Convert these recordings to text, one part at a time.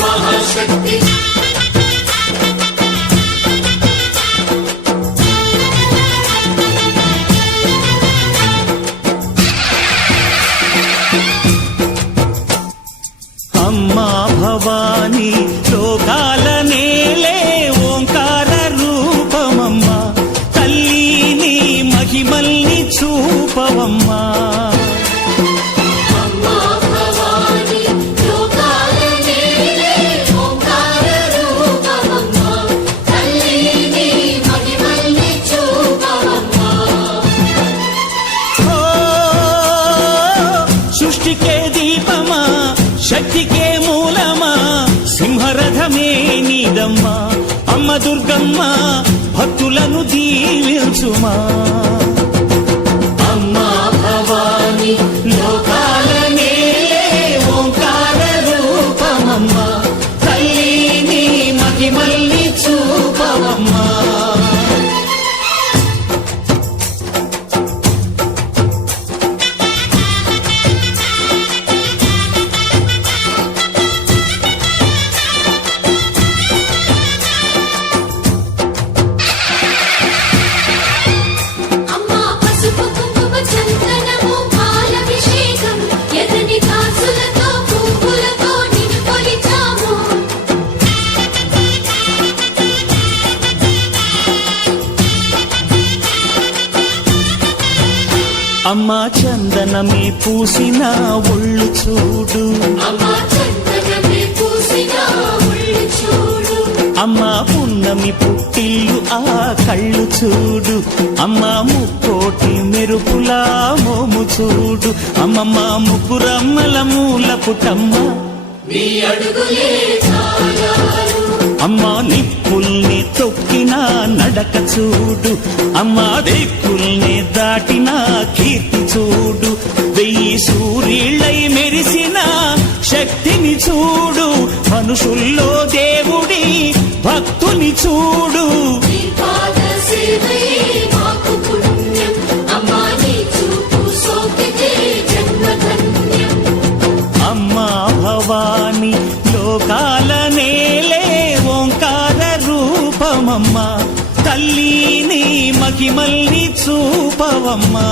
మహాశక్తి అమ్మా భవాని లోకాల నేలే ఓంకార రూపమమ్మా తల్లిని మహిమల్ని చూపవమ్మా సృష్టికే దీపమా శక్తికే మూలమా సింహరథమే నీదమ్మా అమ్మ దుర్గమ్మ భక్తులను దీవించుమా అమ్మా భవాని లోకాల నేలే ఓంకార రూపమమ్మా తల్లిని మహిమల్ని చూపవమ్మా అమ్మా చందనమే పూసిన ఒళ్ళు చూడు అమ్మా పున్నమి పుట్టిల్లు ఆ కళ్ళు చూడు అమ్మా ముక్కోటి మెరుపులా మోము చూడు అమ్మమ్మ ముగ్గురమ్మల మూల పుటమ్మ అమ్మా నిప్పుల్ని తొక్కిన నడక చూడు అమ్మా దిక్కుల్ని దాటిన కీర్తి చూడు వెయ్యి సూర్యుళ్ళై మెరిసిన శక్తిని చూడు మనుషుల్లో దేవుడి భక్తుని చూడు అమ్మా భవాని లోకాల నేలే ఓంకార రూపమమ్మా తల్లిని మహిమల్ని చూపవమ్మా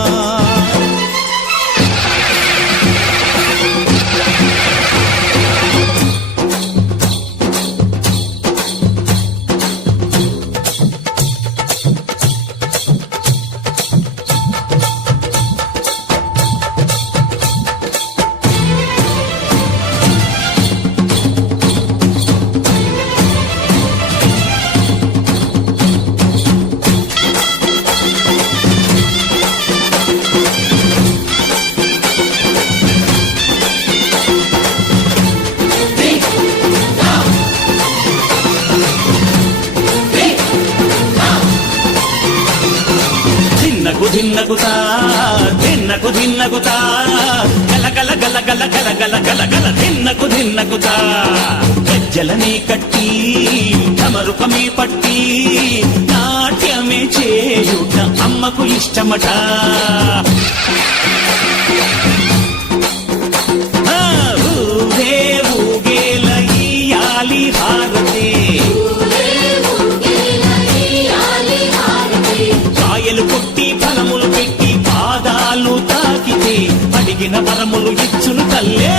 ధిన్నగుతా ధిన్నకు ధిన్నగుతా గల గల గల గల గల గల గల గల ధిన్నగుతా గజ్జలనే కట్టి తమరుకమే పట్టి నాట్యమే చేయుట అమ్మకు ఇష్టమట ఊరే ఊగేల ఇయ్యాలి హారతి కాయలు కొట్టి ఫలములు పెట్టి పాదాలు తాకితే అడిగిన వరములు ఇచ్చును తల్లే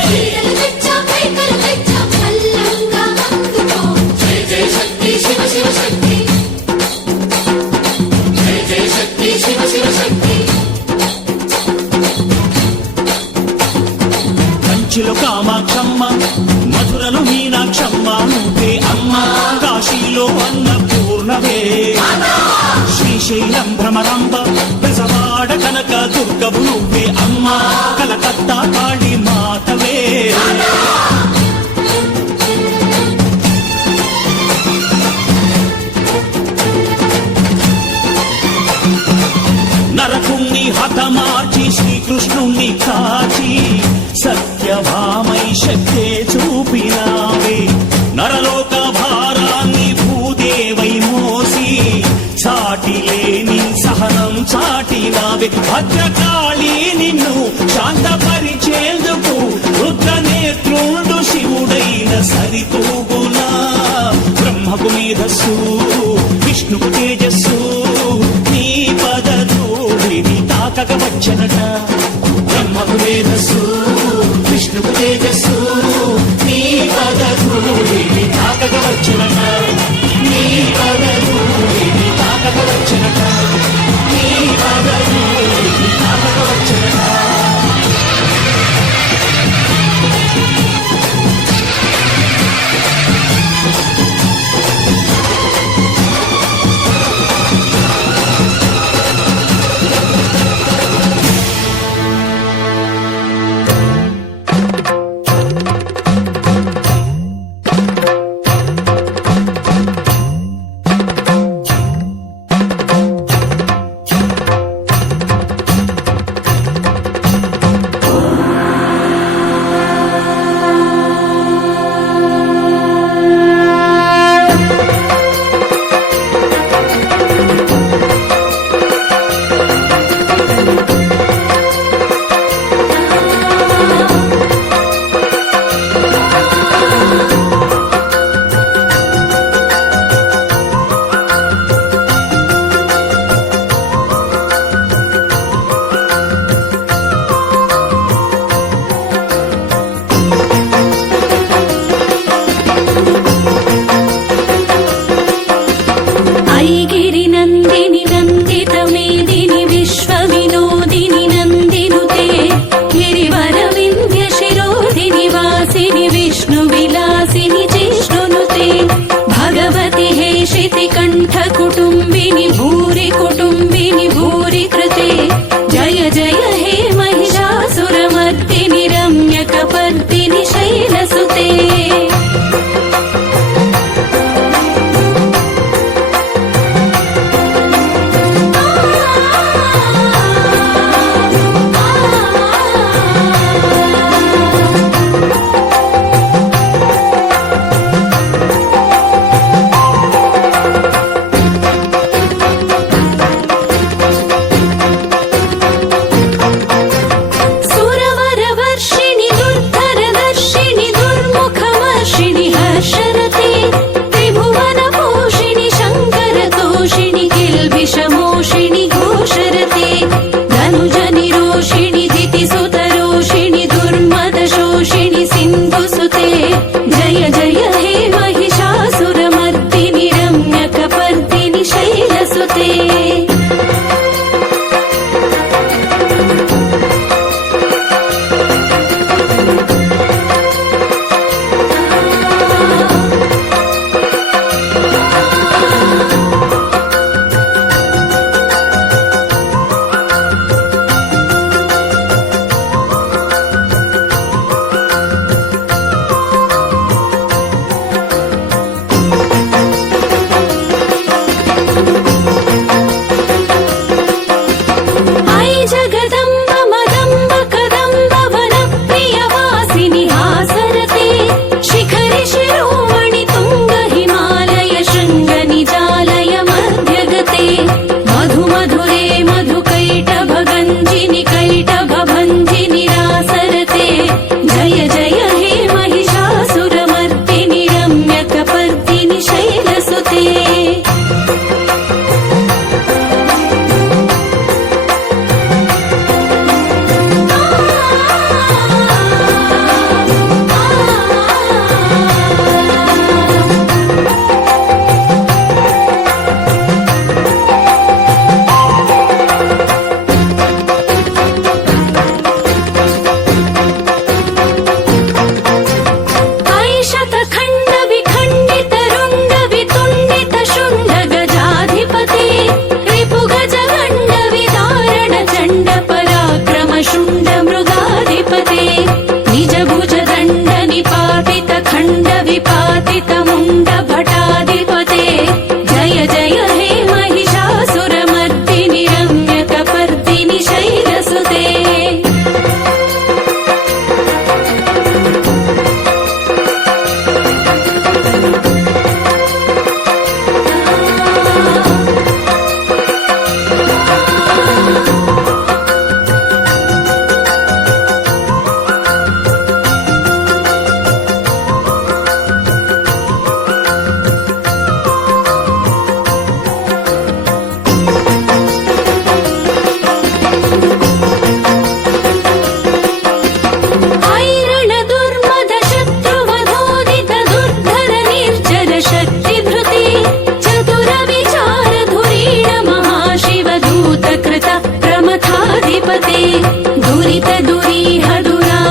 కంచిలో కామాక్షమ్మ మధురలో మీనాక్షమ్మ నువ్వే అమ్మ కాశీలో అన్నపూర్ణవే శ్రీశైలం భ్రమరంబ బెజవాడ కనక దుర్గవు నువ్వే అమ్మ కలకత్తా కాళీ మాతవే నరకుణ్ణి హతమార్చి శ్రీకృష్ణుణ్ణి కాచి సత్యభామై శక్తే చూపినావే నరలోక భారాన్ని భూదేవై మోసి చాటి లేని సహనం చాటినావే భద్రకాళి నిన్ను శాంతపరిచేందుకు రుద్రనేత్రుండు శివుడైన సరితూ తేజస్సు విష్ణువు తేజస్సు నీ పదధూళిని తాకక వచ్చనట బ్రహ్మకు మేధస్సు విష్ణువు తేజస్సు నీ పదధూళిని తాకక వచ్చనట నీ పదధూళిని తాకక వచ్చనట నీ పదధూళిని తాకక వచ్చనట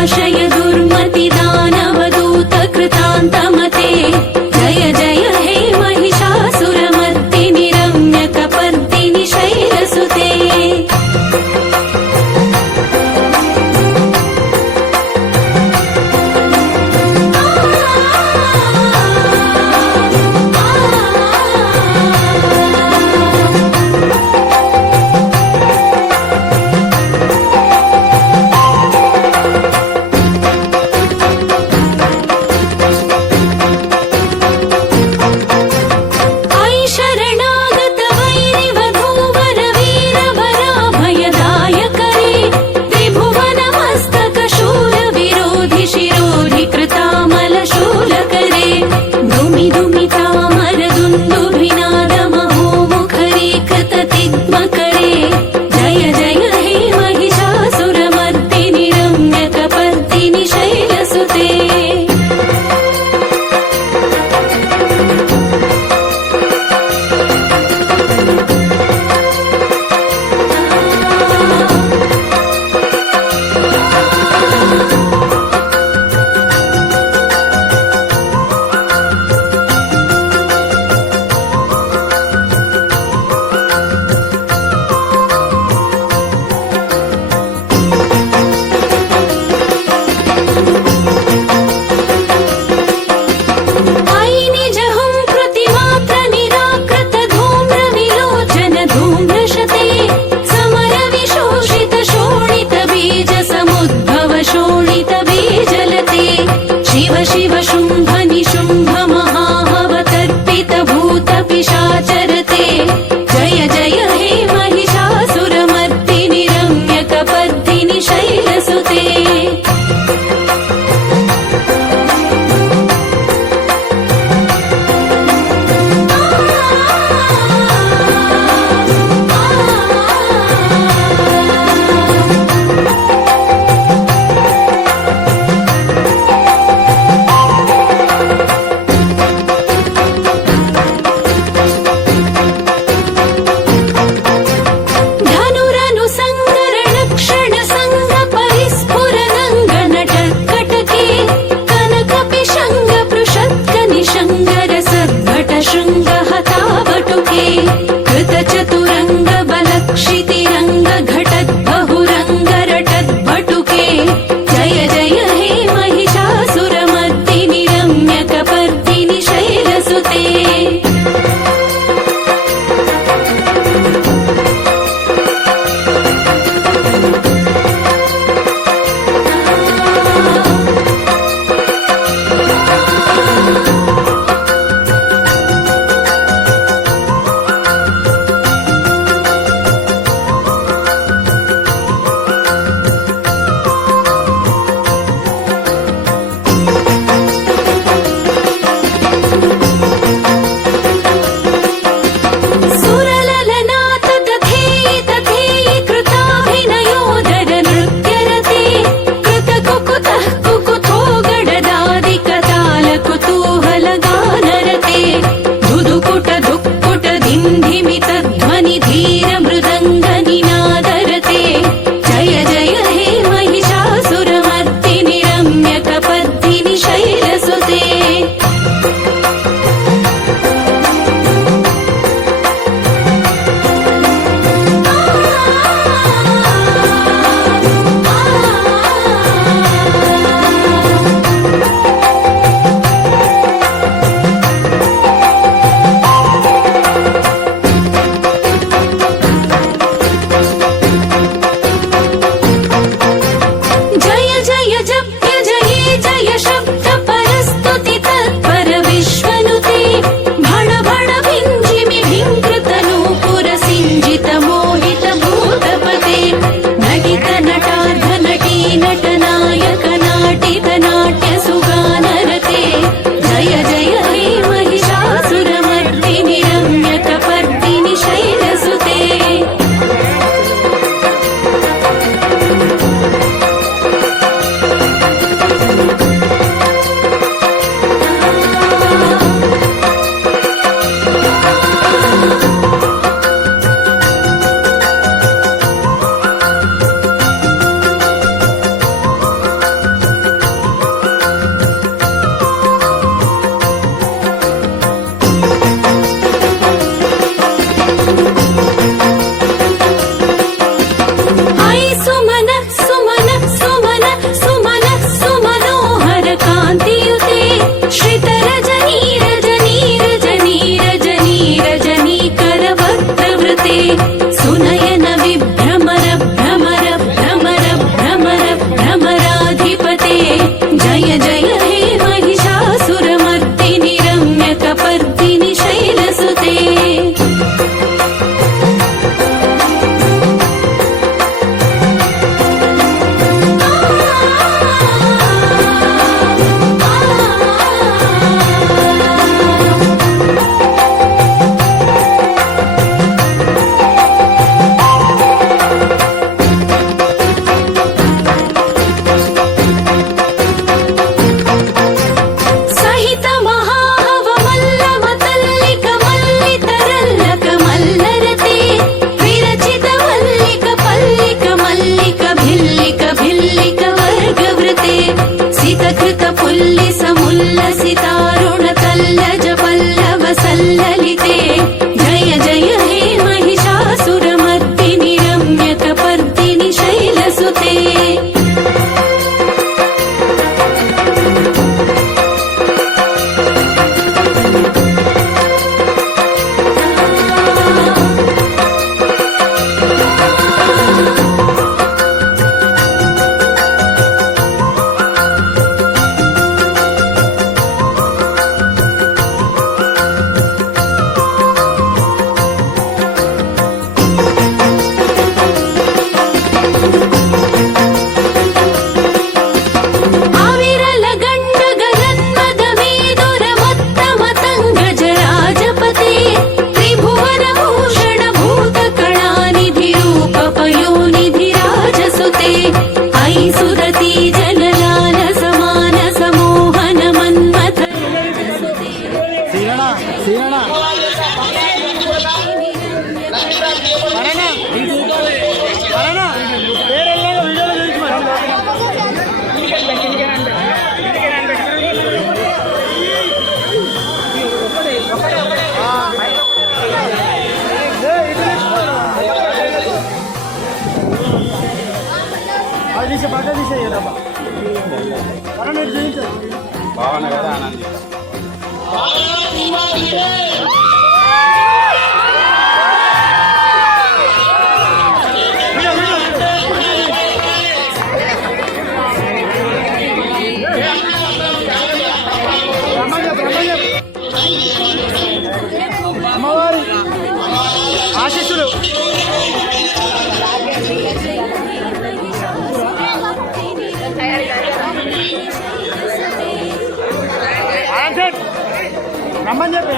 नाशय दुर्मति दानवदूत कृतान्तमते जय जय हे महिषासुरमर्दिनि रम्यकपर्दिनि शैलसुते शोणित बीज समुद्भव शोणि जय जय हे महिषासुरमर्दिनि रम्यकपर्दिनि शैलसुते సహిత మహాహవమల్లమ తల్లిక మల్లితరల్లక మల్లరతే విరచిత మల్లిక పల్లిక మల్లిక భిల్లిక భిల్లిక వర్గవృతే సితకృత పుల్లిస ముల్లసితారుణ తల్లజ పల్లవ సల్లలితే జయ జయ హే महिषासुरमर्दिनि रम्यकपर्दिनि शैलसुते ఆవిరల గండ గజన్మద మేదుర మత్తమతంగ జరాజపతే త్రిభువన భూషణ భూత కళానిధి రూప పయోనిధి రాజసుతే ఐ సురతి జనలాల సమాన సమోహన మన్మథ భావన కదా ఆనంది అమ్మవారి ఆశీస్సులు రమ్మని చెప్పి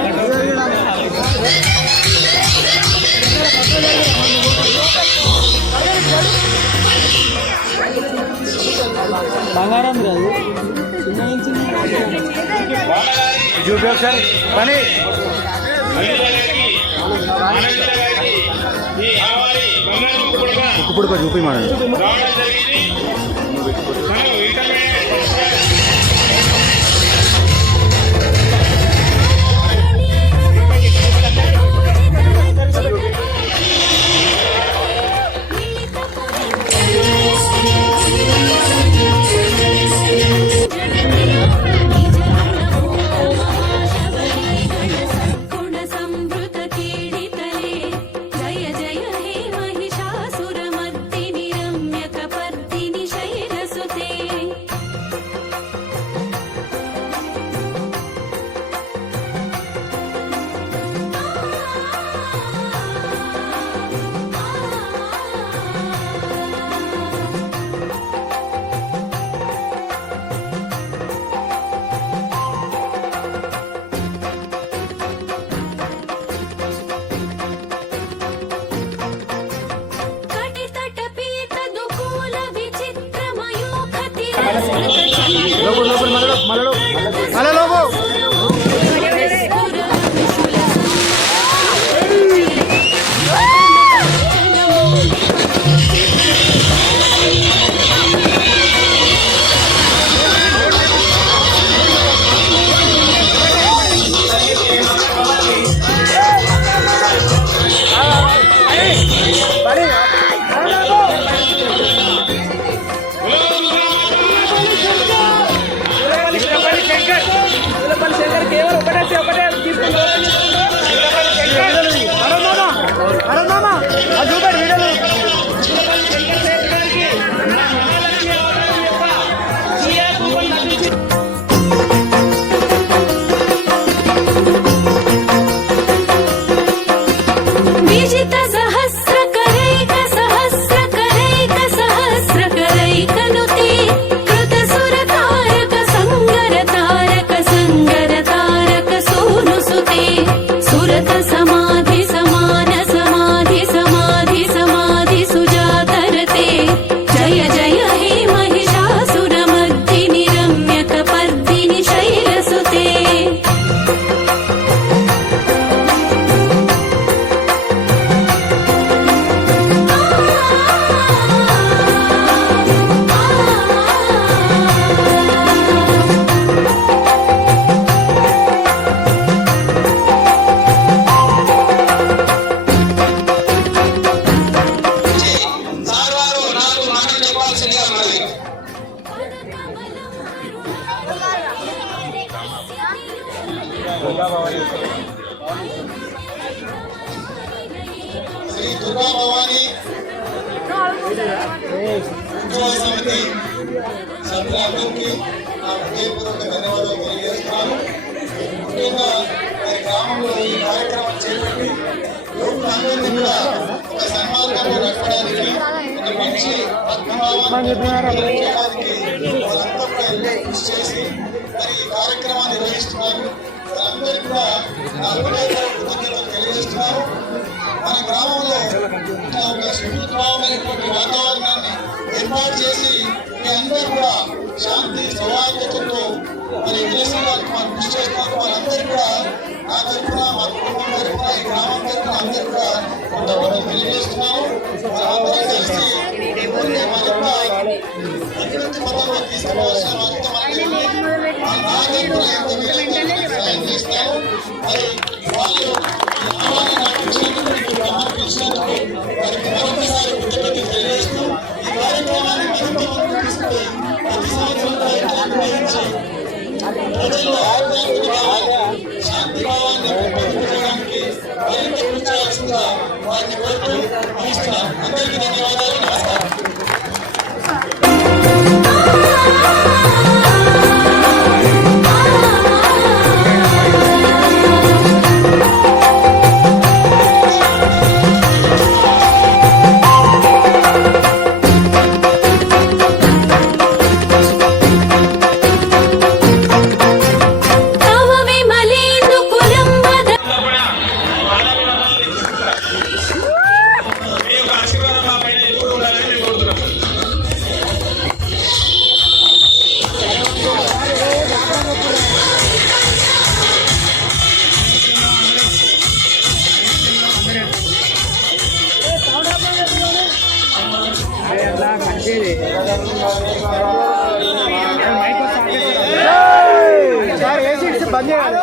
బంగారం రాదు చూపి ఒకసారి పని ఇప్పుడు చూపి మనం గుణ సంవృత కీడితలే జయ జయ హే महिषासुरमर्दिनि रम्यकपर्दिनि शैलसुते కటితట పీత దుకూల విచిత్రమయూఖతి మళ్ళీ శ్రీ దుర్గా భవాని ఉత్సవ సమితి సభ్యులందరికీ నా హృదయపూర్వక ధన్యవాదాలు తెలియజేస్తున్నాను. ముఖ్యంగా ఈ గ్రామంలో ఈ కార్యక్రమం చేపట్టి యువకులందరినీ కూడా ఒక సన్మార్గంలో నడపడానికి ఒక మంచి పద్మభావాన్ని చేయడానికి వాళ్ళంతా కూడా ఎంతో కృషి చేసి మరి ఈ కార్యక్రమాన్ని నిర్వహిస్తున్నారు. వాళ్ళందరికీ కూడా నా హృదయపూర్వక కృతజ్ఞతలు తెలియజేస్తున్నాను. మన గ్రామంలో ఒక సుభిక్షమైనటువంటి వాతావరణాన్ని ఏర్పాటు చేసి మీ అందరూ కూడా శాంతి సౌహార్దతతో మరి విదేశాలకు మనం కృషి చేస్తున్నారు. వాళ్ళందరూ కూడా నా తరఫున మా కుటుంబం తరఫున ఈ గ్రామం తరఫున అందరూ కూడా కొంతమంది తెలియజేస్తున్నాము. వాళ్ళందరూ కలిసి మన అభివృద్ధి పథంలో తీసుకోవాల్సిన వారితో మనకి నా తరఫున ఎంత వీలైతే సహాయం చేస్తాము. మరి వాళ్ళు గ్రామాన్ని నడిపించినందుకు వారికి మరొకసారి కృతజ్ఞతలు తెలియజేస్తూ ఈ కార్యక్రమాన్ని మరింత ముందుకు తీసుకుని ప్రతి సంవత్సరం కార్యక్రమం నిర్వహించి ప్రజల్లో ఆధ్యాత్మిక శాంతి భావాన్ని పెంపొందించడానికి మరింత కృషి చేయాల్సిందిగా వారిని కోరుతూ ముగిస్తున్నాను. అందరికీ ధన్యవాదాలు. నమస్కారం. తవ విమలేందు కులంబద మీ యొక్క ఆశీర్వాదం మా పైన ఎప్పుడు ఉండాలని మేము కోరుతున్నాం. బంద్ చేయాలి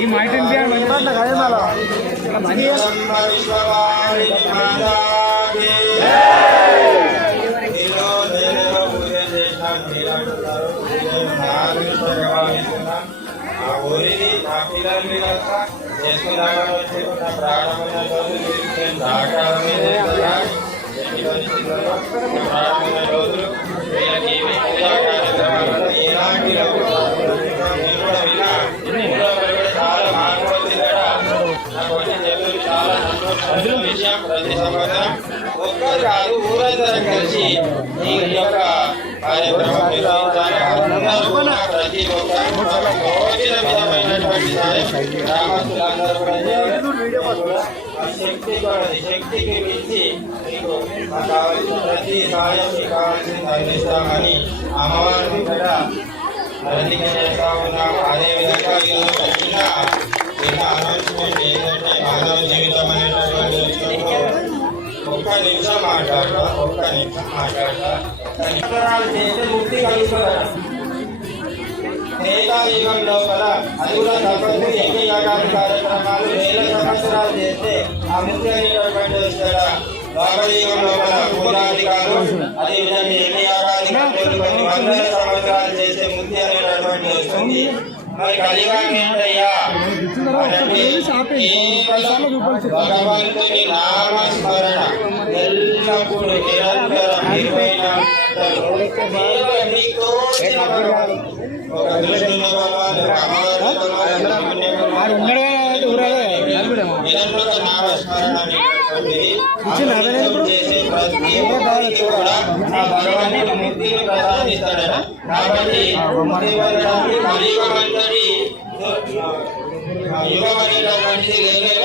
ఈ మాట అదే మళ్ళా ప్రతి సంవత్సరం ఒక్కరు కాదు ఊరందరం కలిసి ఈ యొక్క కార్యక్రమం నిర్వహించాలి. అందరూ కూడా ప్రతి ఒక్కరు తోచిన విధమైనటువంటి సాయం గ్రామస్తులందరూ కూడా శక్తికి మించి మీకు కావాల్సిన ప్రతి సాయం మీకు కావాల్సింది అందిస్తామని అమ్మవారిని కూడా ప్రతిజ్ఞ చేస్తా ఉన్నాం. అదేవిధంగా చిన్న అనౌన్స్మెంట్ ఏంటంటే మానవ జీవితం అనేటటువంటి ఒక్క నిమిషం మాట్లాడతా చేస్తే ముక్తి కలుగుతుందా? త్రేతాయుగం లోపల అది కూడా తప్పదు. యజ్ఞ యాగాది కార్యక్రమాలు వేల సంవత్సరాలు చేస్తే ఆ ముక్తి అనేటటువంటి వస్తాడా? ద్వాపరయుగం లోపల పూజాధికారులు అదేవిధంగా యజ్ఞ యాగాది కొన్ని వందల సంవత్సరాలు చేస్తే ముక్తి అనేటటువంటి వస్తుంది. మరి కలియుగం ఏంటయ్యా? భగవంతుని నామస్మరణ ఎల్లప్పుడూ నిరంతరం 24 నీతో ఒక కృష్ణుని భగవాను నిరంతర నామస్మరణ చేసే ప్రతి కూడా ఆ భగవానుని ముక్తిని ప్రసాదిస్తాడట. కాబట్టి ముక్తి పొందడానికి కలియుగం అంతటి యుగం అనేటటువంటిది లేదు.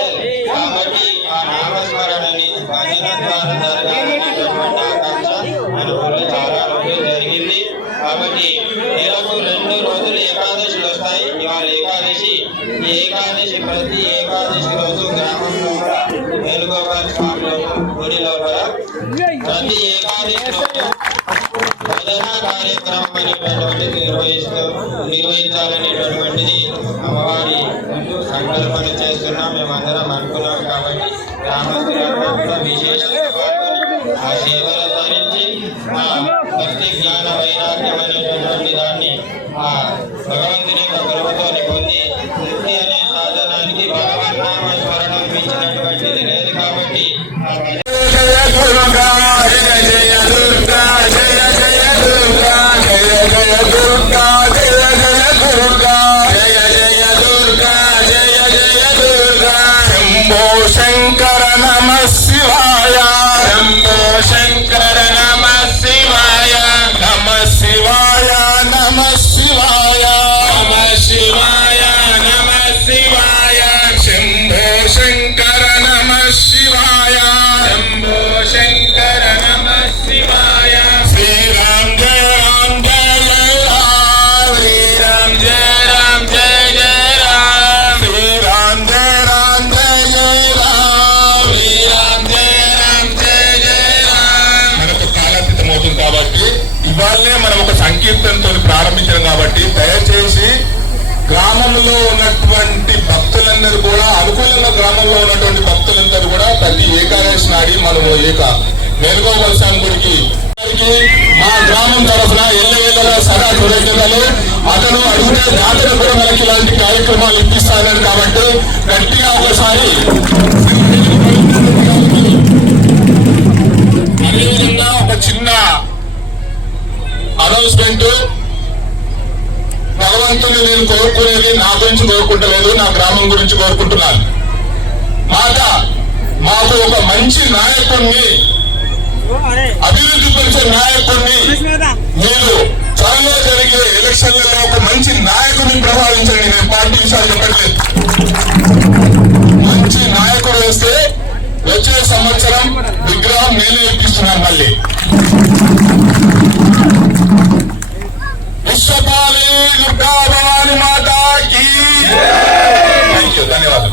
కాబట్టి ఆ నామస్మరణని భజన ద్వారా జరగాలనేటటువంటి ఆకాంక్ష అనుభవం చాలా రోజులు జరిగింది. కాబట్టి నెలకు 2 రోజులు ఏకాదశులు వస్తాయి. ఇవాళ ఏకాదశి. ఈ ఏకాదశి ప్రతి ఏకాదశి రోజు గ్రామంలో కూడా వేణుగోపాల స్వామి గుడి లోపల ప్రతి ఏకాదశి రోజు భజన కార్యక్రమం అనేటటువంటిది నిర్వహించాలనేటటువంటిది అమ్మవారి ముందు సంకల్పన చేస్తున్నాం. మేమందరం అనుకున్నాం. కాబట్టి గ్రామస్తులందరూ కూడా విశేషంగా పాల్గొని ఆ సేవలు ధరించి ఆ భక్తి జ్ఞాన వైరాగ్యం అనేటటువంటి దాన్ని ఆ భగవంతుని దుర్గా జయ జయ దుర్గా జయ జయ దుర్గా జయ జయ దుర్గా జయ జయ దుర్గా జయ జయ దుర్గా జయ జయ దుర్గా శంభో శంకర నమ శివాయ శంభో శంకర నమ శివాయ నమ శివాయ నమ శివాయ నమ శివాయ నమ శివాయ శంభో శంకర నమ శివాయ శంభో శంకర నమ శివాయ శ్రీరామ్ జయ రామ్ జయ జయ రామ్ శ్రీరామ్ జయ రామ్ జయ జయ రామ్ శ్రీరామ్ జయ రామ్ జయ జయ రామ్ శ్రీరామ్ జయ రామ్ జయ జయ రామ్ మనకు కాలాతీతం అవుతుంది కాబట్టి ఇవాళనే మనం ఒక సంకీర్తనతో ప్రారంభించాం కాబట్టి దయచేసి గ్రామంలో ఉన్నటువంటి భక్తులందరూ కూడా అనుకూలంగా గ్రామంలో ఉన్నటువంటి భక్తులందరూ కూడా ప్రతి ఏకాదశి నాడి మనము వేణుగోపాల స్వామి గుడికి మా గ్రామం తరఫున ఎల్లవేళలా సదా కృతజ్ఞతలు. అతను అడిగితే జాతర కూడా మనకి ఇలాంటి కార్యక్రమాలు ఇప్పిస్తానని కాబట్టి గట్టిగా ఒకసారి అదేవిధంగా ఒక చిన్న అనౌన్స్మెంట్. భగవంతుని నేను కోరుకునేది నా గురించి కోరుకుంటలేదు, నా గ్రామం గురించి కోరుకుంటున్నాను. మాకు ఒక మంచి నాయకుడిని, అభివృద్ధి పరిచే నాయకుడిని మీరు త్వరలో జరిగే ఎలక్షన్లలో ఒక మంచి నాయకుడిని ప్రభావించండి. నేను పార్టీ విషయాలు చెప్పట్లేదు. మంచి నాయకుడు వస్తే వచ్చే సంవత్సరం విగ్రహం నేనే ఇప్పిస్తున్నాను. మళ్ళీ విశ్వపాలి దుర్గా భవాని మాతాకి థ్యాంక్ యూ, ధన్యవాదాలు.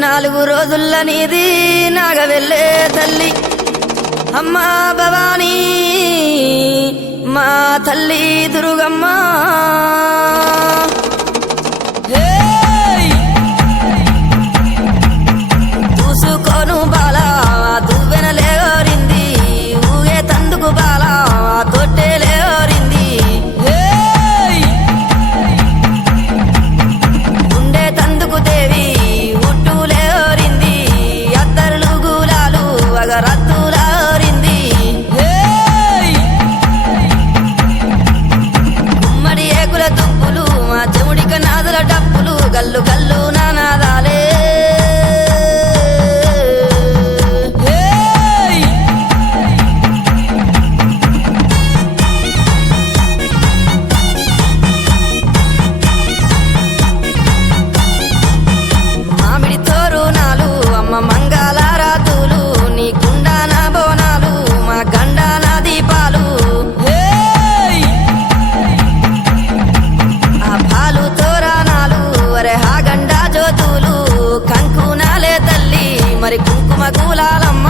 4 రోజుల నీది నాగవెళ్ళే తల్లి అమ్మా భవానీ మా తల్లి దుర్గమ్మ చూసుకోను బాలా దువ్వెనలేరింది ఊగే తందుకు బాలా తొట్టెలేరింది ఉండే తందుకు దేవి ఉట్టులేరింది అత్తరులు గులాలు అగరత్తులారింది గుమ్మడి ఏకుల తుప్పులు మా చెముడిక నాదుల డప్పులు గల్లు గల్లు నానాదాలే మామిడి తోరణాలు అమ్మ మంగళారాతులు నీ కుండాన బోనాలు మా గండాన దీపాలు ఆ పాలు తోరణాలు అరే హా గండా జ్యోతులు కంకునాలే తల్లి మరి కుంకుమ కూలాలమ్మ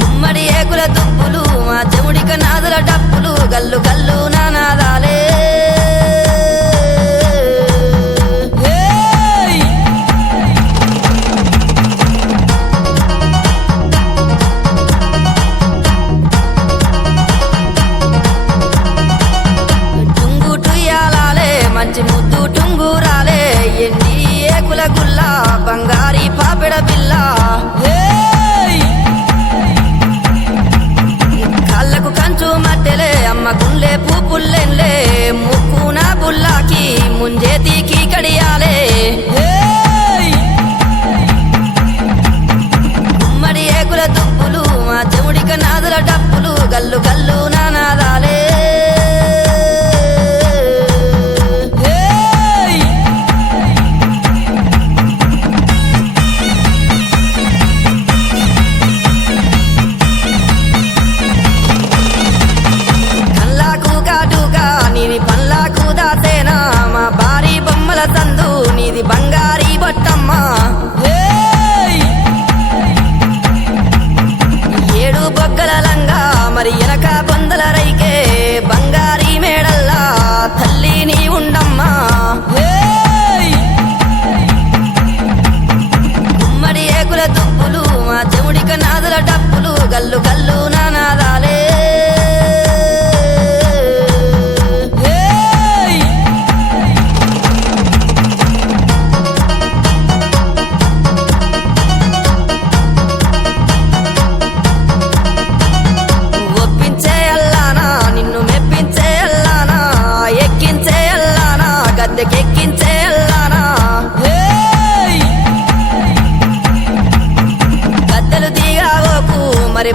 గుమ్మడి ఏకుల దుప్పులు మా చెముడిక నాదుల డప్పులు గల్లు గల్లు నానాదాలే టుంగు టుయ్యాలాలే మంచి ముద్దు టుంగురాలే ఎండి ఏకుల గుల్ల బంగారీ పాపెడ పిల్ల కళ్ళకు కంచు మట్టెలే అమ్మ గుండె పుల్లెన్లే ముక్కున బుల్లాకి ముంజేతికి కడియాలే గుమ్మడి ఏకుల దుప్పులు మా చెముడిక నాదుల డప్పులు గల్లు గల్లు నానాదాలే కల్లాకు కాటుగా నీది పల్లాకు దాసేనా మా భారీ బొమ్మల సందు నీది బంగారీ బొట్టమ్మ 7 బొగ్గల లంగా మరి ఎనక బొందల రైకే బంగారీ మేడల్లా తల్లి నీ ఉండమ్మా గుమ్మడి ఏకుల దుప్పులు మా చెముడిక నాదుల డప్పులు గల్లు గల్లు నానాదాలే ఒప్పించే అల్లానా నిన్ను మెప్పించే అల్లానా ఎక్కించే అల్లానా గద్దెకెక్కించే అల్లానా గద్దెలు దిగావోకు మరి